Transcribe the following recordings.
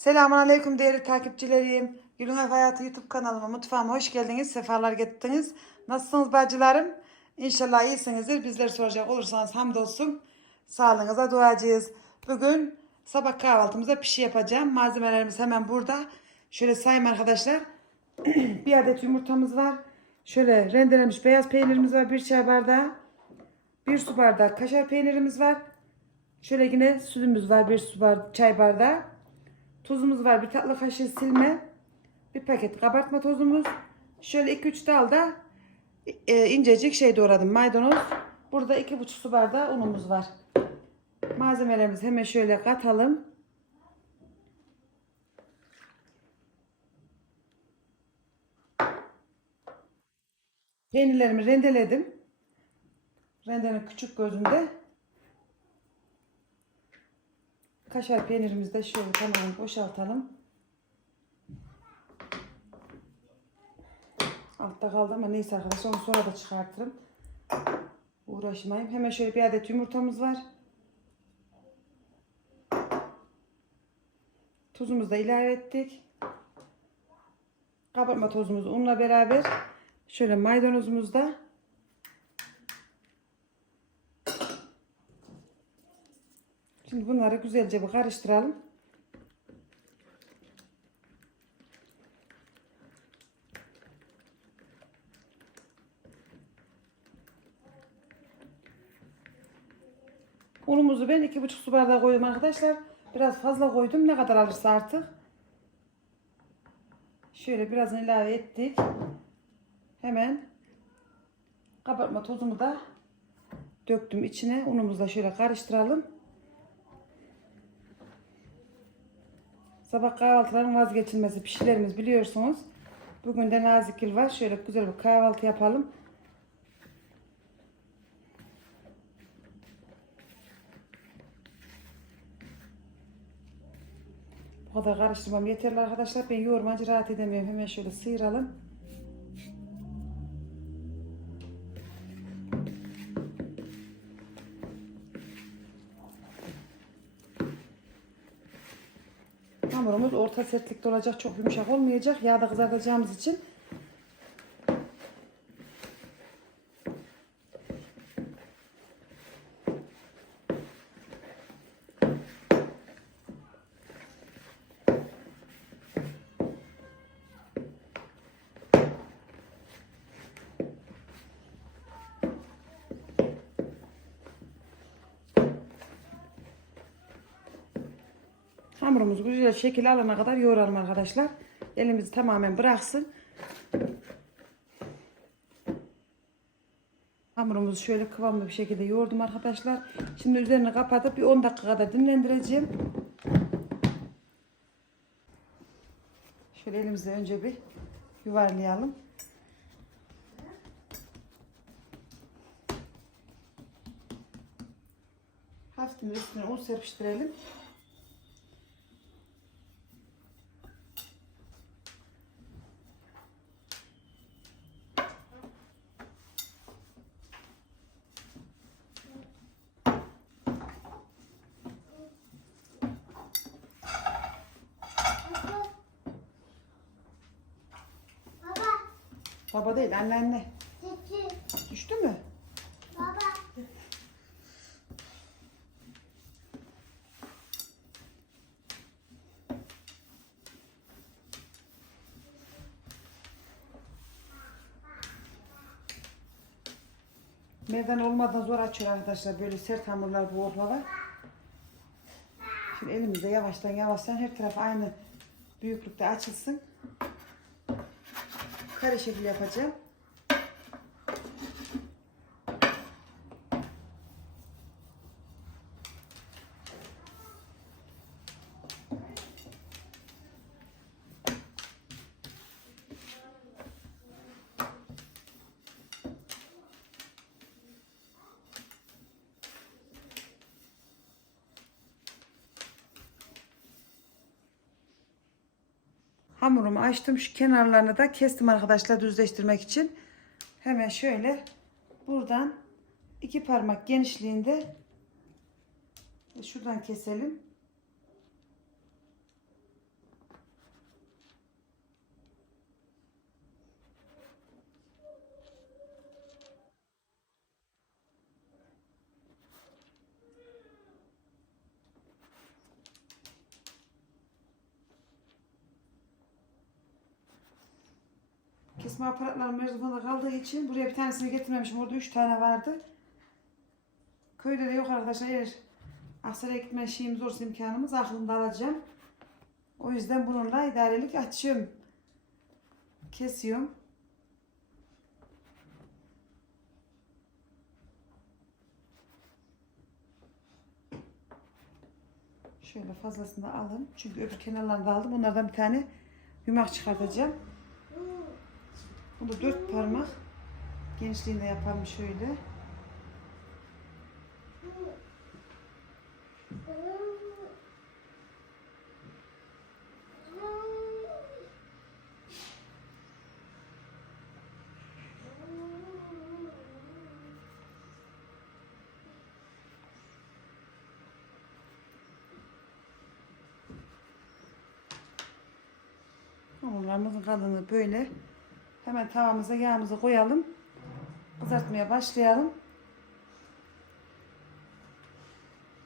Selamun Aleyküm değerli takipçilerim. Gülün Ev Hayatı YouTube kanalıma, mutfağıma hoş geldiniz. Sefalar getirdiniz. Nasılsınız bacılarım? İnşallah iyisinizdir. Bizleri soracak olursanız hamdolsun. Sağlığınıza duacıyız. Bugün sabah kahvaltımıza pişi yapacağım. Malzemelerimiz hemen burada. Şöyle sayayım arkadaşlar. bir adet yumurtamız var. Şöyle rendelenmiş beyaz peynirimiz var. Bir çay bardağı. Bir su bardağı kaşar peynirimiz var. Şöyle yine sütümüz var. Bir su bardağı, çay bardağı. Tuzumuz var. Bir tatlı kaşığı silme. Bir paket kabartma tozumuz. Şöyle 2-3 dal da e, incecik şey doğradım. Maydanoz. Burada 2,5 su bardağı unumuz var. Malzemelerimizi hemen şöyle katalım. Peynirlerimi rendeledim. Rendenin küçük gözünde. Kaşar peynirimizi de şöyle tamamen boşaltalım. Altta kaldı ama neyse arkadaşlar onu sonra da çıkartırım. Uğraşmayayım. Hemen şöyle bir adet yumurtamız var. Tuzumuzu da ilave ettik. Kabartma tozumuzu unla beraber şöyle maydanozumuzu da Şimdi bunları güzelce bir karıştıralım. Unumuzu ben iki buçuk su bardağı koydum arkadaşlar. Biraz fazla koydum. Ne kadar alırsa artık. Şöyle biraz ilave ettik. Hemen kabartma tozumu da döktüm içine. Unumuzu da şöyle karıştıralım. Sabah kahvaltıların vazgeçilmesi pişilerimiz biliyorsunuz. Bugün de nazikil var. Şöyle güzel bir kahvaltı yapalım. Bu kadar karıştırmam yeterli arkadaşlar. Ben yoğurmacı rahat edemiyorum. Hemen şöyle sıyıralım. Hamurumuz orta sertlikte olacak. Çok yumuşak olmayacak. Yağda kızartacağımız için. Hamurumuzu güzel şekil alana kadar yoğuralım arkadaşlar. Elimizi tamamen bıraksın. Hamurumuzu şöyle kıvamlı bir şekilde yoğurdum arkadaşlar. Şimdi üzerini kapatıp bir 10 dakika kadar dinlendireceğim. Şöyle elimizle önce bir yuvarlayalım. Hafiften üstüne un serpiştirelim. Baba, Baba değil anne anne. titi, Düştü mü? baba. Merdan olmadan zor açıyor arkadaşlar. Böyle sert hamurlar bu oklava. Şimdi elimizde yavaştan yavaştan her taraf aynı büyüklükte açılsın. Kare şekil yapacağım. Hamurumu açtım. Şu kenarlarını da kestim arkadaşlar düzleştirmek için. Hemen şöyle buradan iki parmak genişliğinde şuradan keselim. Kesme aparatlarım merdivanda kaldığı için buraya bir tanesini getirmemişim. Orada üç tane vardı. Köyde de yok arkadaşlar. Eğer Aksaray'a gitme şeyimiz olursa imkanımız aklımda alacağım. O yüzden bununla idarelik açıyorum. Kesiyorum. Şöyle fazlasını da alın. Çünkü öbür kenarlarını da aldım. Onlardan bir tane yumak çıkartacağım. Bunu dört parmak genişliğinde yapalım şöyle. Hamurlarımızın kalınlığı böyle. Hemen tavamıza yağımızı koyalım. Kızartmaya başlayalım.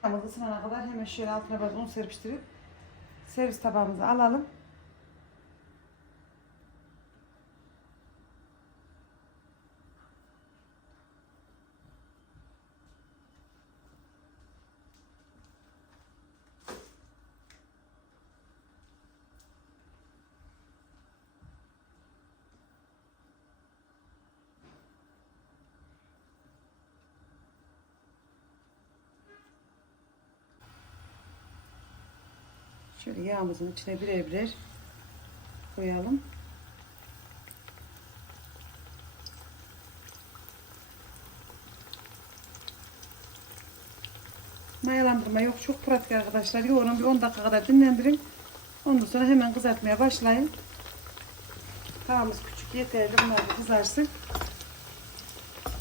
Yağımız ısınana kadar hemen şöyle altına biraz un serpiştirip servis tabağımıza alalım. Şöyle yağımızın içine birer birer koyalım. Mayalandırma yok. Çok pratik arkadaşlar. Yoğurun bir 10 dakika kadar dinlendirin. Ondan sonra hemen kızartmaya başlayın. Tavamız küçük yeterli. Bunlar da kızarsın.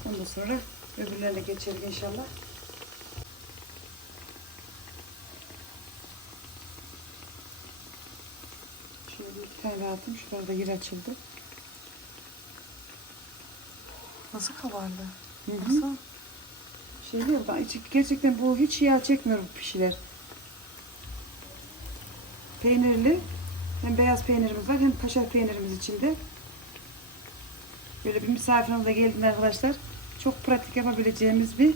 Ondan sonra öbürlerine geçelim inşallah. Şöyle attım. Şurada yer açıldı. Nasıl kabardı? Hı hı. Nasıl? Şey değil, ben içi- gerçekten bu hiç yağ çekmiyor bu pişiler. Peynirli. Hem beyaz peynirimiz var hem kaşar peynirimiz içinde. Böyle bir misafirimiz de geldiğinde arkadaşlar çok pratik yapabileceğimiz bir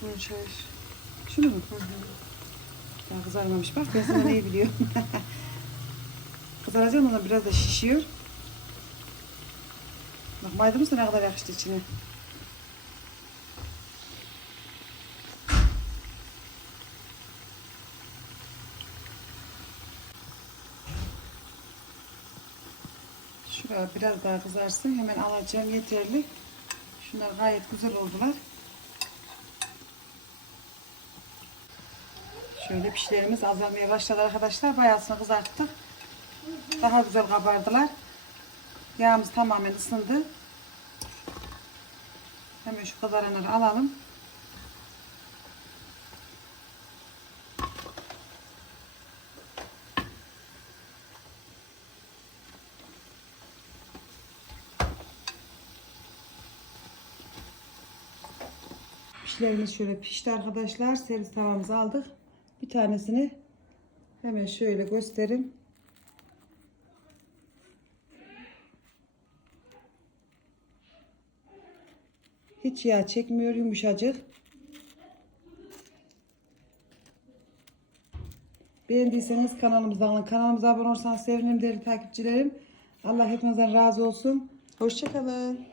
Hı, şunu mu? Daha kızarmamış bak ben sana neyi biliyorum. Kızaracak ama biraz da şişiyor. Bak maydanoz da ne kadar yakıştı içine. Şuraya biraz daha kızarsın. Hemen alacağım yeterli. Şunlar gayet güzel oldular. Şöyle pişlerimiz azalmaya başladı arkadaşlar. Bayağısını kızarttık. Daha güzel kabardılar. Yağımız tamamen ısındı. Hemen şu kadarını alalım. Pişlerimiz şöyle pişti arkadaşlar. Servis tavamızı aldık. Bir tanesini hemen şöyle gösterin. Hiç yağ çekmiyor yumuşacık. Beğendiyseniz kanalımıza alın. Kanalımıza abone olursanız sevinirim değerli takipçilerim. Allah hepinizden razı olsun. Hoşçakalın.